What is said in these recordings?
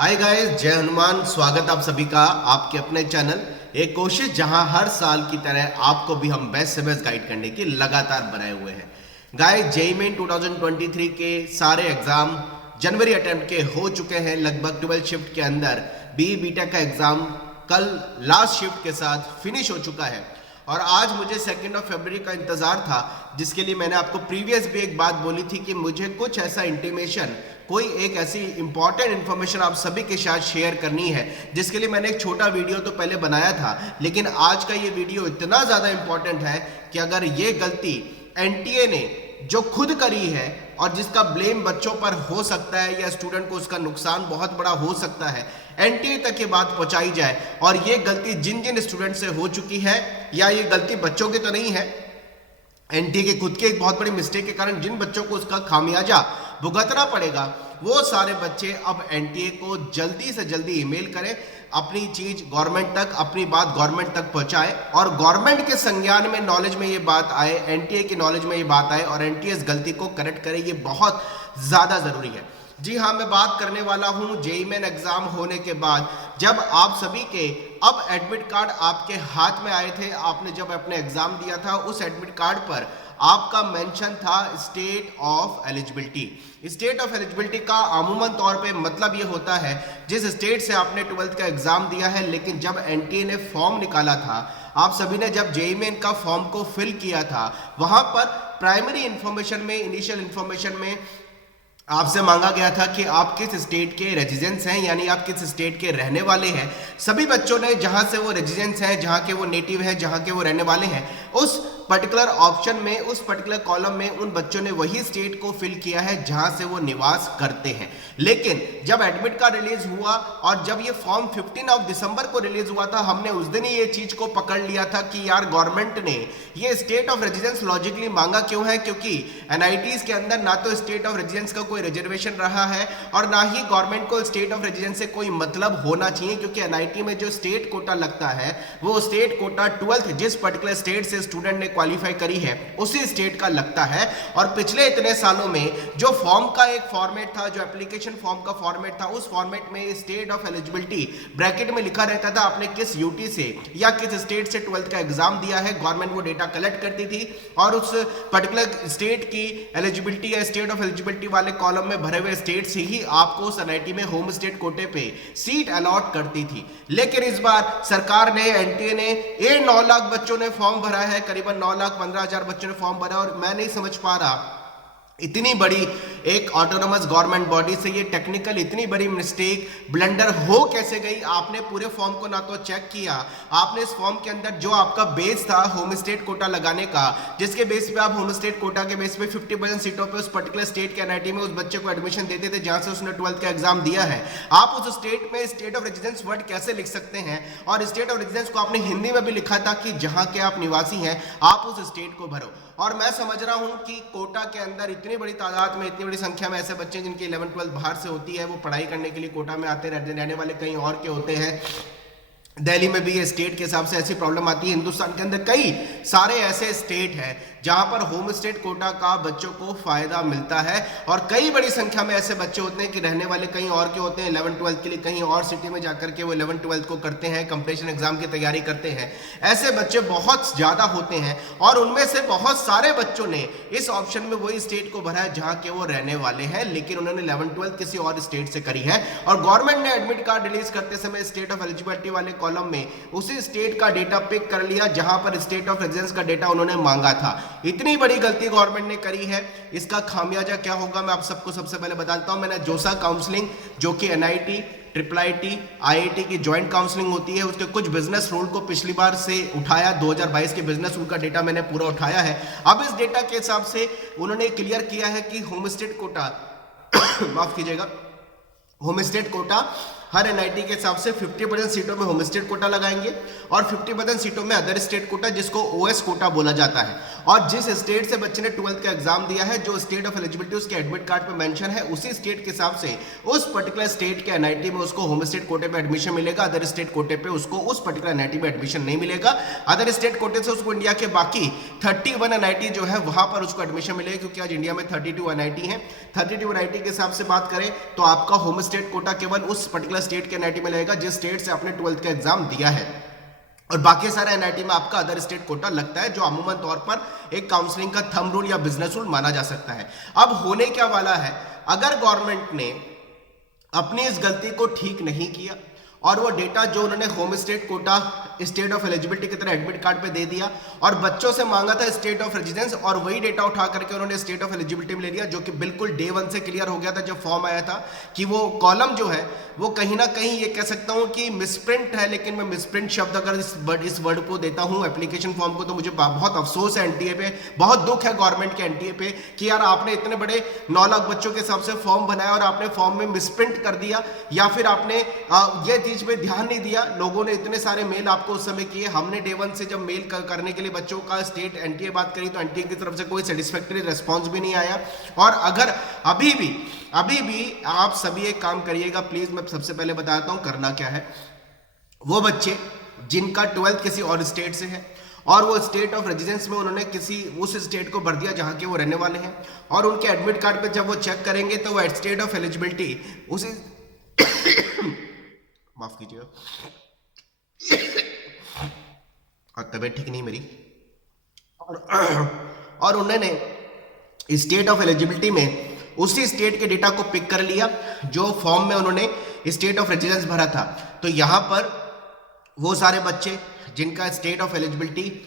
Hi guys, जय हनुमान। स्वागत आप सभी का आपके अपने चैनल एक कोशिश, जहां हर साल की तरह आपको भी हम बेस्ट से बेस्ट गाइड करने की लगातार बनाए हुए हैं। गाइस, जेईई मेन 2023 के सारे एग्जाम जनवरी अटेम्प्ट के हो चुके हैं। लगभग 12 शिफ्ट के अंदर बी बीटेक का एग्जाम कल लास्ट शिफ्ट के साथ फिनिश हो चुका है और आज मुझे 2 फरवरी का इंतजार था, जिसके लिए मैंने आपको प्रीवियस भी एक बात बोली थी कि मुझे कुछ ऐसा इंटीमेशन, कोई एक ऐसी इंपॉर्टेंट इंफॉर्मेशन आप सभी के साथ शेयर करनी है, जिसके लिए मैंने एक छोटा वीडियो तो पहले बनाया था। लेकिन आज का ये वीडियो इतना ज़्यादा इंपॉर्टेंट है कि अगर ये गलती एनटीए ने जो खुद करी है और जिसका ब्लेम बच्चों पर हो सकता है या स्टूडेंट को उसका नुकसान बहुत बड़ा हो सकता है, एनटीए तक ये बात पहुंचाई जाए और ये गलती जिन जिन स्टूडेंट से हो चुकी है, या ये गलती बच्चों की तो नहीं है, एनटीए के खुद के एक बहुत बड़ी मिस्टेक के कारण जिन बच्चों को उसका खामियाजा भुगतना पड़ेगा, वो सारे बच्चे अब एनटीए को जल्दी से जल्दी ईमेल करें, अपनी चीज गवर्नमेंट तक, अपनी बात गवर्नमेंट तक पहुंचाए और गवर्नमेंट के संज्ञान में, नॉलेज में ये बात आए, एनटीए की नॉलेज में ये बात आए और एनटीए इस गलती को करेक्ट करे। ये बहुत ज्यादा जरूरी है। जी हाँ, मैं बात करने वाला हूं जेईई मेन एग्जाम होने के बाद, जब आप सभी के अब एडमिट कार्ड आपके हाथ में आए थे। आपने जब अपने एग्जाम दिया था, उस एडमिट कार्ड पर आपका मेंशन था state of eligibility. State of eligibility का अमूमन तौर पे मतलब ये होता है जिस स्टेट से आपने 12th का एग्जाम दिया है। लेकिन जब एनटीए ने फॉर्म निकाला था, आप सभी ने जब जेईई मेन का फॉर्म को फिल किया था, वहां पर प्राइमरी इंफॉर्मेशन में, इनिशियल इंफॉर्मेशन में आपसे मांगा गया था कि आप किस स्टेट के रेजिडेंट्स हैं, यानी आप किस स्टेट के रहने वाले हैं। सभी बच्चों ने जहां से वो रेजिडेंट्स हैं, जहां के वो नेटिव हैं, जहां के वो रहने वाले हैं, उस पर्टिकुलर ऑप्शन में, उस पर्टिकुलर कॉलम में उन बच्चों ने वही स्टेट को फिल किया है जहां से वो निवास करते हैं। लेकिन जब एडमिट कार्ड रिलीज हुआ और जब ये फॉर्म 15 दिसंबर को रिलीज हुआ था, हमने उस दिन ही ये चीज को पकड़ लिया था कि यार गवर्नमेंट ने ये स्टेट ऑफ रेजिडेंस लॉजिकली मांगा क्यों है, क्योंकि एनआईटीज के अंदर ना तो स्टेट ऑफ रेजिडेंस का कोई रिजर्वेशन रहा है और ना ही गवर्नमेंट को स्टेट ऑफ रेजिडेंस से कोई मतलब होना चाहिए, क्योंकि एनआईटी में जो स्टेट कोटा लगता है वो स्टेट कोटा 12th जिस पर्टिकुलर स्टेट से स्टूडेंट ने क्वालिफाई करी है उसी स्टेट का लगता है। और पिछले इतने सालों में जो फॉर्म का एक फॉर्मेट था, जो एप्लीकेशन फॉर्म का फॉर्मेट था, उस फॉर्मेट में स्टेट ऑफ एलिजिबिलिटी ब्रैकेट में लिखा रहता था आपने किस यूटी से या किस स्टेट से 12th का एग्जाम दिया है। गवर्नमेंट वो डेटा कलेक्ट करती थी और उस पर्टिकुलर स्टेट की एलिजिबिलिटी या स्टेट ऑफ एलिजिबिलिटी वाले कॉलम में भरे हुए स्टेट से ही आपको उस एनआईटी में होम स्टेट कोटे पे सीट अलॉट करती थी। लेकिन इस बार सरकार ने, एनटीए ने, ये 9 लाख बच्चों ने फॉर्म भरा है, करीबन 9,15,000 बच्चों ने फॉर्म भरा, और मैं नहीं समझ पा रहा इतनी बड़ी एक ऑटोनोमस गवर्नमेंट बॉडी से ये टेक्निकल इतनी बड़ी मिस्टेक, ब्लंडर हो कैसे गई। आपने पूरे फॉर्म को ना तो चेक किया, आपने इस फॉर्म के अंदर जो आपका बेस था होम स्टेट कोटा लगाने का, जिसके बेस पे आप होम स्टेट कोटा के बेस पे 50% सीटों पे उस पर्टिकुलर स्टेट के एनआईटी में उस बच्चे को एडमिशन देते थे जहां से उसने 12th का एग्जाम दिया है। आप उस स्टेट में स्टेट ऑफ रेजिडेंस वर्ड कैसे लिख सकते हैं, और स्टेट ऑफ रेजिडेंस को आपने हिंदी में भी लिखा था कि जहां के आप निवासी हैं आप उस स्टेट को भरो। और मैं समझ रहा हूं कि कोटा के अंदर इतनी बड़ी तादाद में, इतनी बड़ी संख्या में ऐसे बच्चे जिनकी 11th 12th बाहर से होती है, वो पढ़ाई करने के लिए कोटा में आते रहने वाले कहीं और के होते हैं। दिल्ली में भी ये स्टेट के हिसाब से ऐसी प्रॉब्लम आती है। हिंदुस्तान के अंदर कई सारे ऐसे स्टेट हैं जहां पर होम स्टेट कोटा का बच्चों को फायदा मिलता है और कई बड़ी संख्या में ऐसे बच्चे होते हैं कि रहने वाले कहीं और के होते हैं, 11th 12th के लिए कहीं और सिटी में जाकर के वो 11th 12th को करते हैं, कंपटीशन एग्जाम की तैयारी करते हैं। ऐसे बच्चे बहुत ज्यादा होते हैं और उनमें से बहुत सारे बच्चों ने इस ऑप्शन में वही स्टेट को भरा है जहां के वो रहने वाले हैं, लेकिन उन्होंने 11th 12th किसी और स्टेट से करी है। और गवर्नमेंट ने एडमिट कार्ड रिलीज करते समय स्टेट ऑफ एलिजिबिलिटी वाले कॉलम में उसी स्टेट का डेटा पिक कर लिया जहां पर स्टेट ऑफ रेजिडेंस का डेटा उन्होंने मांगा था। इतनी बड़ी गलती गवर्नमेंट ने करी है, इसका खामियाजा क्या होगा मैं आप सबको सबसे पहले बताता हूं। मैंने जोसा काउंसलिंग, जो कि एनआईटी, ट्रिपल आईटी, आईआईटी की ज्वाइंट काउंसलिंग होती है, उसके कुछ बिजनेस रूल को पिछली बार से उठाया, 2022 के बिजनेस रूल का डेटा मैंने पूरा उठाया है। अब इस डेटा के हिसाब से उन्होंने क्लियर किया है कि होम स्टेट कोटा माफ कीजिएगा, होम स्टेट कोटा हर एनआईटी के हिसाब से 50% सीटों में होम स्टेट कोटा लगाएंगे और 50% सीटों में अदर स्टेट कोटा, जिसको ओएस कोटा बोला जाता है। और जिस स्टेट से बच्चे ने 12th का एग्जाम दिया है, जो स्टेट ऑफ एलिजिबिलिटी उसके एडमिट कार्ड पे मेंशन है, उसी स्टेट के हिसाब से उस पर्टिकुलर स्टेट के एनआईटी में उसको होम स्टेट कोटे पे एडमिशन मिलेगा, अदर स्टेट कोटे पे उसको उस पर्टिकुलर एनआईटी में एडमिशन नहीं मिलेगा। अदर स्टेट कोटे से उसको इंडिया के बाकी 31 एनआईटी जो है वहां पर उसको एडमिशन मिलेगा, क्योंकि आज इंडिया में 32 एनआईटी है। 32 एनआईटी के हिसाब से बात करें तो आपका होम स्टेट कोटा केवल उस पर्टिकुलर स्टेट के एनआईटी में लगेगा जिस स्टेट से आपने 12th का एग्जाम दिया है, और बाकी सारे एनआईटी में आपका अदर स्टेट कोटा लगता है, जो अमूमन तौर पर एक काउंसलिंग का थंब रूल या बिजनेस रूल माना जा सकता है। अब होने क्या वाला है, अगर गवर्नमेंट ने अपनी इस गलती को ठीक नहीं किया और वो डेटा जो उन्होंने home state quota state of eligibility की तरह एडमिट कार्ड पे दे दिया और बच्चों से मांगा था स्टेट ऑफ रेजिडेंस, और वही डेटा उठा करके उन्होंने स्टेट ऑफ एलिजिबिलिटी में ले लिया, जो कि बिल्कुल डे 1 से क्लियर हो गया था जब फॉर्म आया था कि वो कॉलम जो है वो कहीं ना कहीं ये कह सकता हूं कि मिसप्रिंट है। लेकिन मैं मिसप्रिंट शब्द अगर इस वर्ड को देता हूं एप्लीकेशन फॉर्म को, तो मुझे बहुत अफसोस है एनटीए पे, बहुत दुख है गवर्नमेंट के एनटीए पे कि यार आपने इतने बड़े 9 लाख बच्चों के हिसाब से फॉर्म बनाया और आपने फॉर्म में मिसप्रिंट कर दिया, या फिर आपने ये चीज पे ध्यान नहीं दिया। लोगों ने इतने सारे मेल आपको उस समय किए, हमने डे 1 से जब मेल करने के लिए बच्चों का स्टेट एनटीए बात करी तो एनटीए की तरफ से कोई सेटिस्फैक्टरी रिस्पॉन्स भी नहीं आया। और अगर अभी भी आप सभी एक काम करिएगा प्लीज, मैं सबसे पहले बताता हूं करना क्या है। वो बच्चे जिनका 12th किसी और स्टेट से है और वो स्टेट ऑफ रेजिडेंस में उन्होंने किसी उस स्टेट को भर दिया जहां के वो रहने वाले हैं, और उनके एडमिट कार्ड पे जब वो चेक करेंगे तो वो स्टेट ऑफ एलिजिबिलिटी उसी माफ कीजिएगा और तबीयत ठीक नहीं मेरी, और उन्होंने स्टेट ऑफ एलिजिबिलिटी में उसी स्टेट के डेटा को पिक कर लिया जो फॉर्म में उन्होंने स्टेट ऑफ रेजिडेंस भरा था। तो यहां पर वो सारे बच्चे जिनका स्टेट ऑफ एलिजिबिलिटी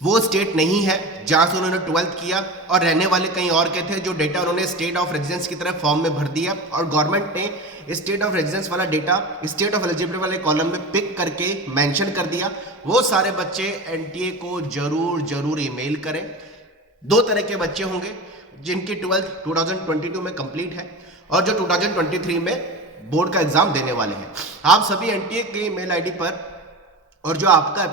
वो स्टेट नहीं है जहां से उन्होंने 12th किया और रहने वाले कहीं और के थे, जो डेटा उन्होंने स्टेट ऑफ रेजिडेंस की तरह फॉर्म में भर दिया और गवर्नमेंट ने स्टेट ऑफ रेजिडेंस वाला डेटा स्टेट ऑफ एलिजिबिलिटी वाले कॉलम में पिक करके मेंशन कर दिया, वो सारे बच्चे एनटीए को जरूर ईमेल करें। 2 तरह के बच्चे होंगे, जिनकी 12th 2022 में कंप्लीट है और जो 2023 में बोर्ड का एग्जाम देने वाले हैं। आप सभी एनटीए के ईमेल आईडी पर और जो आपका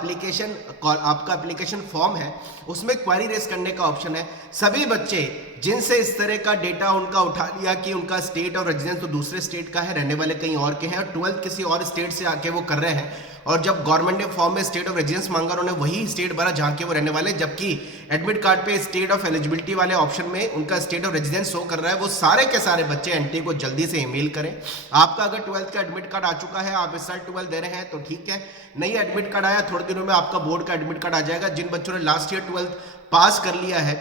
एप्लीकेशन फॉर्म है उसमें क्वेरी रेस करने का ऑप्शन है। सभी बच्चे जिनसे इस तरह का डेटा उनका उठा लिया कि उनका स्टेट ऑफ रेजिडेंस तो दूसरे स्टेट का है, रहने वाले कहीं और के हैं, और 12th किसी और स्टेट से आके वो कर रहे हैं, और जब गवर्नमेंट ने फॉर्म में स्टेट ऑफ रेजिडेंस मांगा उन्होंने वही स्टेट भरा जहां के वो रहने वाले, जबकि एडमिट कार्ड पे स्टेट ऑफ एलिजिबिलिटी वाले ऑप्शन में उनका स्टेट ऑफ रेजिडेंस शो कर रहा है। वो सारे के सारे बच्चे एनटीए को जल्दी से ईमेल करें। आपका अगर 12th का एडमिट कार्ड आ चुका है, आप इस साल 12th दे रहे हैं तो ठीक है, नहीं एडमिट कार्ड आया थोड़े दिनों में आपका बोर्ड का एडमिट कार्ड आ जाएगा। जिन बच्चों ने लास्ट ईयर 12th पास कर लिया है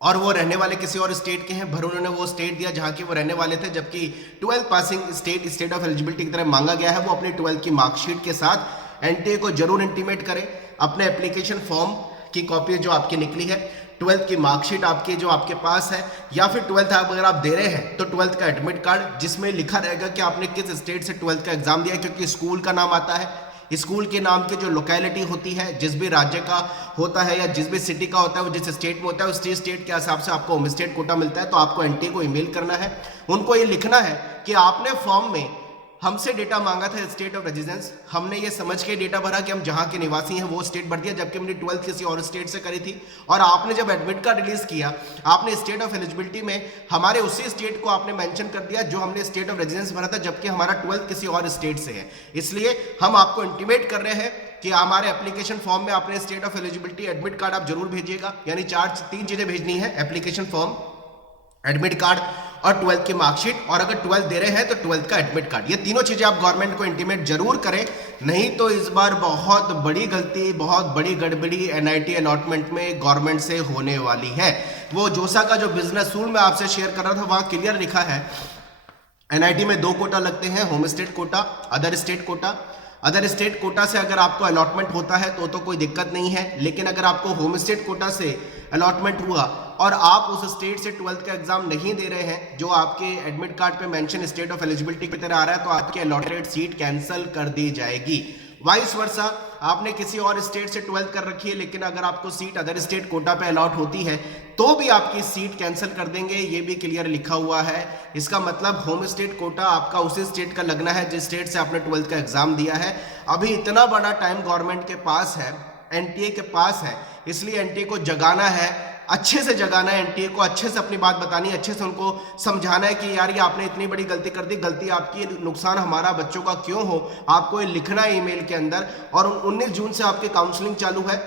और वो रहने वाले किसी और स्टेट के हैं, भर उन्होंने वो स्टेट दिया जहां के वो रहने वाले थे, जबकि 12th passing state of eligibility की तरह मांगा गया है, वो अपनी 12th की मार्कशीट के साथ एनटीए को जरूर इंटीमेट करें। अपने एप्लीकेशन फॉर्म की कॉपी जो आपकी निकली है, 12th की मार्कशीट आपकी जो आपके पास है, या फिर 12th अगर आप दे रहे हैं तो 12th का एडमिट कार्ड जिसमें लिखा रहेगा कि आपने किस स्टेट से 12th का एग्जाम दिया, क्योंकि स्कूल का नाम आता है, स्कूल के नाम की जो लोकेलिटी होती है, जिस भी राज्य का होता है या जिस भी सिटी का होता है, वो जिस स्टेट में होता है उस स्टेट के हिसाब से आपको होम स्टेट कोटा मिलता है। तो आपको एनटीए को ईमेल करना है, उनको ये लिखना है कि आपने फॉर्म में हमसे डेटा मांगा था स्टेट ऑफ रेजिडेंस, हमने ये समझ के डेटा भरा कि हम जहां के निवासी हैं वो स्टेट भर दिया, जबकि हमने 12th किसी और स्टेट से करी थी, और आपने जब एडमिट कार्ड रिलीज किया आपने स्टेट ऑफ एलिजिबिलिटी में हमारे उसी स्टेट को आपने मेंशन कर दिया जो हमने स्टेट ऑफ रेजिडेंस भरा था, जबकि हमारा 12th किसी और स्टेट से है। इसलिए हम आपको इंटीमेट कर रहे हैं कि हमारे एप्लीकेशन फॉर्म में आपने state of eligibility admit card आप जरूर भेजिएगा, यानी 3 चीजें भेजनी है, एप्लीकेशन फॉर्म, एडमिट कार्ड और 12th की मार्कशीट, और अगर 12th दे रहे हैं तो 12th का एडमिट कार्ड। ये तीनों चीजें आप गवर्नमेंट को इंटीमेट जरूर करें, नहीं तो इस बार बहुत बड़ी गलती, बहुत बड़ी गड़बड़ी एनआईटी अलॉटमेंट में गवर्नमेंट से होने वाली है। वो जोसा का जो बिजनेस रूल मैं आपसे शेयर कर रहा था वहां क्लियर लिखा है एनआईटी में 2 कोटा लगते हैं, home state quota, other state quota. Other state quota से अगर आपको अलॉटमेंट होता है तो कोई दिक्कत नहीं है, लेकिन अगर आपको होम स्टेट कोटा से अलॉटमेंट हुआ और आप उस स्टेट से 12th का एग्जाम नहीं दे रहे हैं जो आपके एडमिट कार्ड पे मेंशन स्टेट ऑफ एलिजिबिलिटी की तरह आ रहा है, तो आपकी अलॉटेड सीट कैंसिल कर दी जाएगी। वाइस वर्सा, आपने किसी और स्टेट से 12th कर रखी है लेकिन अगर आपको सीट अदर स्टेट कोटा पे अलॉट होती है तो भी आपकी सीट कैंसिल कर देंगे, ये भी क्लियर लिखा हुआ है। इसका मतलब होम स्टेट कोटा आपका उसी स्टेट का लगना है जिस स्टेट से आपने 12th का एग्जाम दिया है। अभी इतना बड़ा टाइम गवर्नमेंट के पास है, एनटीए के पास है, इसलिए एनटीए को जगाना है, अच्छे से जगाना है, एनटीए को अच्छे से अपनी बात बतानी है, अच्छे से उनको समझाना है कि यार ये आपने इतनी बड़ी गलती कर दी, गलती आपकी, नुकसान हमारा बच्चों का क्यों हो। आपको ये लिखना है ईमेल के अंदर। और 19 जून से आपकी काउंसलिंग चालू है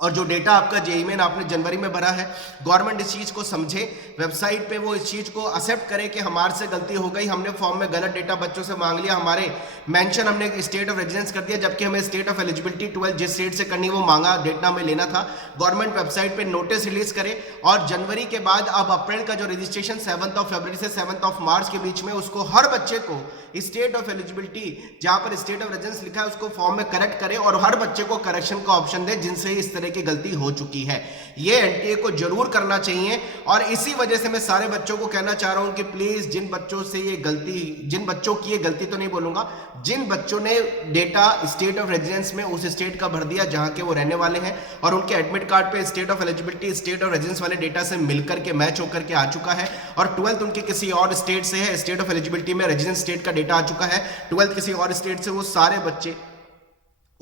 और जो डेटा आपका जेईई मेन आपने जनवरी में भरा है, गवर्नमेंट इस चीज को समझे, वेबसाइट पे वो इस चीज को एक्सेप्ट करे कि हमारे से गलती हो गई, हमने फॉर्म में गलत डेटा बच्चों से मांग लिया, हमारे मेंशन हमने स्टेट ऑफ रेजिडेंस कर दिया जबकि हमें स्टेट ऑफ एलिजिबिलिटी 12 जिस स्टेट से करनी वो मांगा डेटा में लेना था। गवर्नमेंट वेबसाइट पे नोटिस रिलीज करे और जनवरी के बाद अब अप्रैल का जो रजिस्ट्रेशन 7 फरवरी से 7 मार्च के बीच में, उसको हर बच्चे को स्टेट ऑफ एलिजिबिलिटी जहां पर स्टेट ऑफ रेजिडेंस लिखा है उसको फॉर्म में करेक्ट करे और हर बच्चे को करेक्शन का ऑप्शन दे जिनसे इस तरह की गलती हो चुकी है। ये एनटीए को जरूर करना चाहिए। और इसी वजह से मैं सारे बच्चों को कहना चाह रहा हूं कि प्लीज जिन बच्चों से ये गलती, जिन बच्चों की ये गलती तो नहीं बोलूंगा, जिन बच्चों ने डेटा स्टेट ऑफ रेजिडेंस में उस स्टेट का भर दिया जहां के वो रहने वाले हैं और उनके एडमिट कार्ड पे state of eligibility state of residence वाले डेटा से मिलकर के मैच होकर के आ चुका है और 12th उनके किसी और स्टेट से है, स्टेट ऑफ एलिजिबिलिटी में रेजिडेंस स्टेट का डेटा आ चुका है, 12th किसी और स्टेट से, वो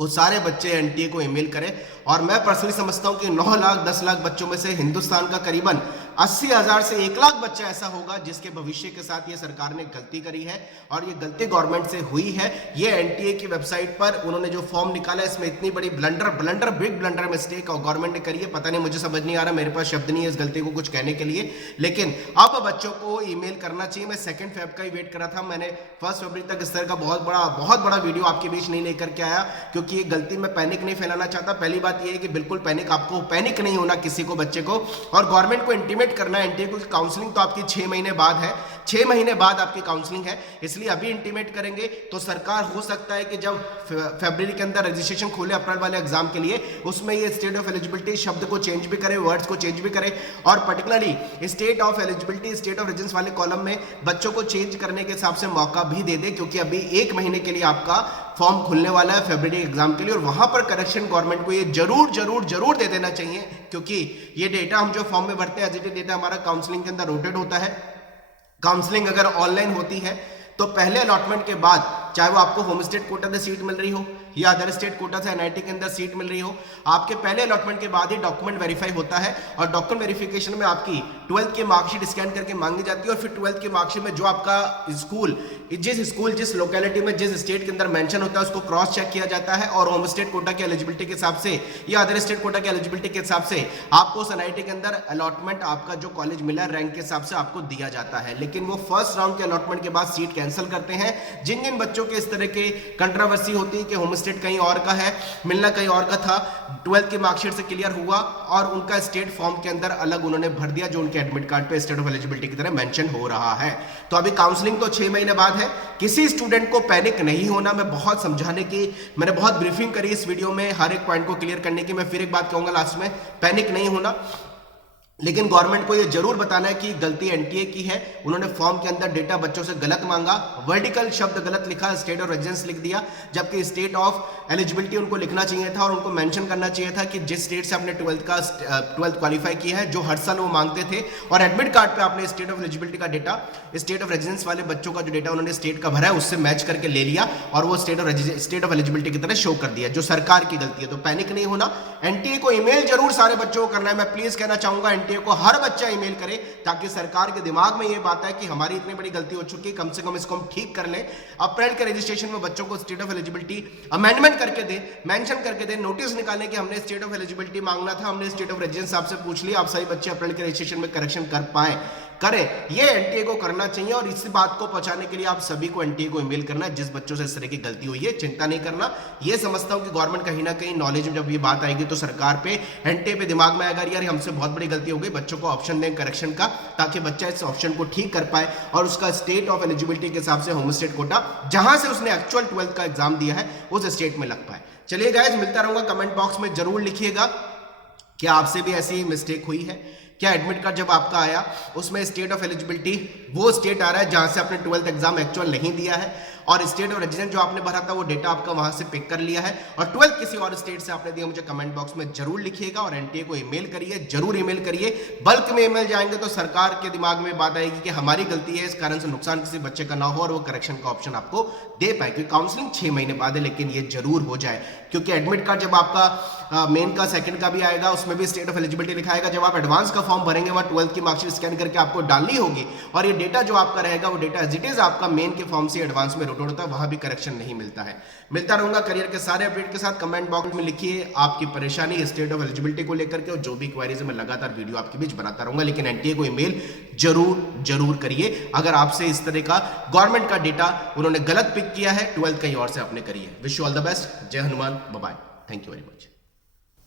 सारे बच्चे एनटीए को ईमेल करें। और मैं पर्सनली समझता हूं कि 9 लाख 10 लाख बच्चों में से हिंदुस्तान का करीबन 80,000 से 1 लाख बच्चा ऐसा होगा जिसके भविष्य के साथ ये सरकार ने गलती करी है और ये गलती गवर्नमेंट से हुई है। ये एनटीए की वेबसाइट पर उन्होंने जो फॉर्म निकाला इसमें इतनी बड़ी बिग ब्लंडर मिस्टेक और गवर्नमेंट ने करी है, पता नहीं, मुझे समझ नहीं आ रहा, मेरे पास शब्द नहीं है इस गलती को कुछ कहने के लिए। लेकिन अब बच्चों को ईमेल करना चाहिए। मैं 2 फेब का ही वेट कर रहा था, मैंने 1 फरवरी तक इस तरह का बहुत बड़ा वीडियो आपके बीच नहीं लेकर के आया क्योंकि ये गलती मैं पैनिक नहीं फैलाना चाहता। पहली बात ये है कि बिल्कुल पैनिक नहीं होना किसी को, बच्चे को, और गवर्नमेंट को इंटीमेट करना है एनटीए को। काउंसलिंग तो आपकी 6 महीने बाद है, 6 महीने बाद आपकी काउंसलिंग है, इसलिए अभी इंटीमेट करेंगे तो सरकार हो सकता है कि जब फरवरी के अंदर रजिस्ट्रेशन खोले अप्रैल वाले एग्जाम के लिए, उसमें ये स्टेट ऑफ एलिजिबिलिटी शब्द को चेंज भी करे, वर्ड्स को चेंज भी करे और particularly state of eligibility state of residence वाले कॉलम में बच्चों को चेंज करने के हिसाब से मौका भी दे दे क्योंकि अभी 1 महीने के लिए आपका फॉर्म खुलने वाला है फरवरी एग्जाम के लिए और वहां पर करेक्शन गवर्नमेंट को ये जरूर दे देना चाहिए क्योंकि ये डेटा हम जो फॉर्म में भरते हैं एजिटेड डेटा हमारा काउंसलिंग के अंदर रोटेट होता है। काउंसलिंग अगर ऑनलाइन होती है तो पहले अलॉटमेंट के बाद चाहे वो आपको होम स्टेट कोटा से सीट मिल रही हो या अदर स्टेट कोटा से एनआईटी के अंदर सीट मिल रही हो, आपके पहले अलॉटमेंट के बाद ही डॉक्यूमेंट वेरीफाई होता है और डॉक्यूमेंट वेरिफिकेशन में आपकी 12th की मार्कशीट स्कैन करके मांगी जाती है और फिर 12th की मार्कशीट में जो आपका स्कूल जिस लोकेलिटी में जिस स्टेट के अंदर मेंशन होता है उसको क्रॉस चेक किया जाता है और होम स्टेट कोटा की एलिजिबिलिटी के हिसाब से या अदर स्टेट कोटा की एलिजिबिलिटी के हिसाब से आपको उस एनआईटी के अंदर अलॉटमेंट आपका जो कॉलेज मिला रैंक के हिसाब से आपको दिया जाता है। लेकिन वो फर्स्ट राउंड के अलॉटमेंट के बाद सीट कैंसिल करते हैं। जिन बच्चों के इस तरह के कंट्रोवर्सी होती है कि होम स्टेट कहीं और का है, मिलना कहीं और का था, 12th की मार्कशीट से क्लियर हुआ और उनका स्टेट फॉर्म के अंदर अलग उन्होंने भर दिया जो उनके एडमिट कार्ड पे स्टेट ऑफ एलिजिबिलिटी की तरह मेंशन हो रहा है। तो अभी काउंसलिंग तो 6 महीने बाद है। किसी स्टूडेंट को पैनिक नहीं होना, मैं बहुत समझाने की, मैंने बहुत ब्रीफिंग करी इस वीडियो में हर एक पॉइंट को क्लियर करने की। मैं फिर एक बात कहूंगा लास्ट में, पैनिक नहीं होना, लेकिन गवर्नमेंट को यह जरूर बताना है कि गलती एनटीए की है। उन्होंने फॉर्म के अंदर डेटा बच्चों से गलत मांगा, वर्टिकल शब्द गलत लिखा, स्टेट ऑफ रेजिडेंस लिख दिया, जबकि स्टेट ऑफ एलिजिबिलिटी उनको लिखना चाहिए था और उनको मेंशन करना चाहिए था कि जिस स्टेट से आपने 12th क्वालिफाई किया है, जो हर साल वो मांगते थे, और एडमिट कार्ड पे आपने स्टेट ऑफ एलिजिबिलिटी का डेटा, स्टेट ऑफ रेजिडेंस वाले बच्चों का जो डेटा उन्होंने स्टेट का भरा है उससे मैच करके ले लिया और वो स्टेट ऑफ एलिजिबिलिटी की तरह शो कर दिया, जो सरकार की गलती है। तो पैनिक नहीं होना, एनटीए को ईमेल जरूर सारे बच्चों को करना है। मैं प्लीज कहना चाहूंगा एनटीए को हर बच्चा ईमेल करे ताकि सरकार के दिमाग में ये बात है कि हमारी इतनी बड़ी गलती हो चुकी है, कम से कम इसको हम ठीक कर लें। अप्रैल के रजिस्ट्रेशन में बच्चों को स्टेट ऑफ एलिजिबिलिटी अमेंडमेंट करके दे, मेंशन करके दे, नोटिस निकालें कि हमने स्टेट ऑफ एलिजिबिलिटी मांगना था, हमने स्टेट ऑफ रेजिडेंस आपसे पूछ लिया, आप सही बच्चे अप्रैल के रजिस्ट्रेशन में करेक्शन कर पाए, करें। ये एनटीए को करना चाहिए और इस बात को पहुंचाने के लिए आप सभी को एनटीए को ईमेल करना है जिस बच्चों से इस तरह की गलती हुई है। चिंता नहीं करना। ये समझता हूं कि गवर्नमेंट कहीं ना कहीं नॉलेज में जब ये बात आएगी तो सरकार पे, एनटीए पे दिमाग में आएगा यार हमसे बहुत बड़ी गलती हो गई, बच्चों को ऑप्शन दें करेक्शन का ताकि बच्चा इस ऑप्शन को ठीक कर पाए और उसका स्टेट ऑफ एलिजिबिलिटी के हिसाब से होम स्टेट कोटा जहां से उसने एक्चुअल 12th का एग्जाम दिया है उस स्टेट में लग पाए। चलिए गाइस, मिलता रहूंगा, कमेंट बॉक्स में जरूर लिखिएगा कि आपसे भी ऐसी मिस्टेक हुई है, क्या एडमिट कार्ड जब आपका आया उसमें स्टेट ऑफ एलिजिबिलिटी वो स्टेट आ रहा है जहां से आपने 12th एग्जाम एक्चुअल नहीं दिया है, और स्टेट ऑफ रेजिडेंस जो आपने भरा था वो डेटा आपका वहां से पिक कर लिया है, और 12th किसी और स्टेट से आपने दिया, मुझे कमेंट बॉक्स में जरूर लिखिएगा और एनटीए को ईमेल करिए, जरूर ईमेल करिए। बल्क में ईमेल जाएंगे तो सरकार के दिमाग में बात आएगी कि हमारी गलती है, इस कारण से नुकसान किसी बच्चे का ना हो और वो करेक्शन का ऑप्शन आपको दे पाए, क्योंकि काउंसलिंग 6 महीने बाद है, लेकिन ये जरूर हो जाए, क्योंकि एडमिट कार्ड जब आपका मेन का सेकंड का भी आएगा उसमें भी स्टेट ऑफ एलिजिबिलिटी लिखाएगा, जब आप एडवांस का फॉर्म भरेंगे वहां 12th की मार्कशीट स्कैन करके आपको डालनी होगी, और ये डेटा जो आपका रहेगा वो डेटा एज इट इज आपका मेन के फॉर्म से एडवांस में रोटेट होता है, वहां भी करेक्शन नहीं मिलता है। मिलता रहूंगा करियर के सारे अपडेट के साथ। कमेंट बॉक्स में लिखिए आपकी परेशानी स्टेट ऑफ एलिजिबिलिटी को लेकर के, और जो भी क्वेरीज मैं लगातार वीडियो आपके बीच बनाता रहूंगा, लेकिन एनटीए को ईमेल जरूर करिए अगर आपसे इस तरह का गवर्नमेंट का डेटा उन्होंने गलत पिक किया है, 12th कहीं और से आपने करी है। Wish you all the best. जय Hanuman, bye bye, thank you very much.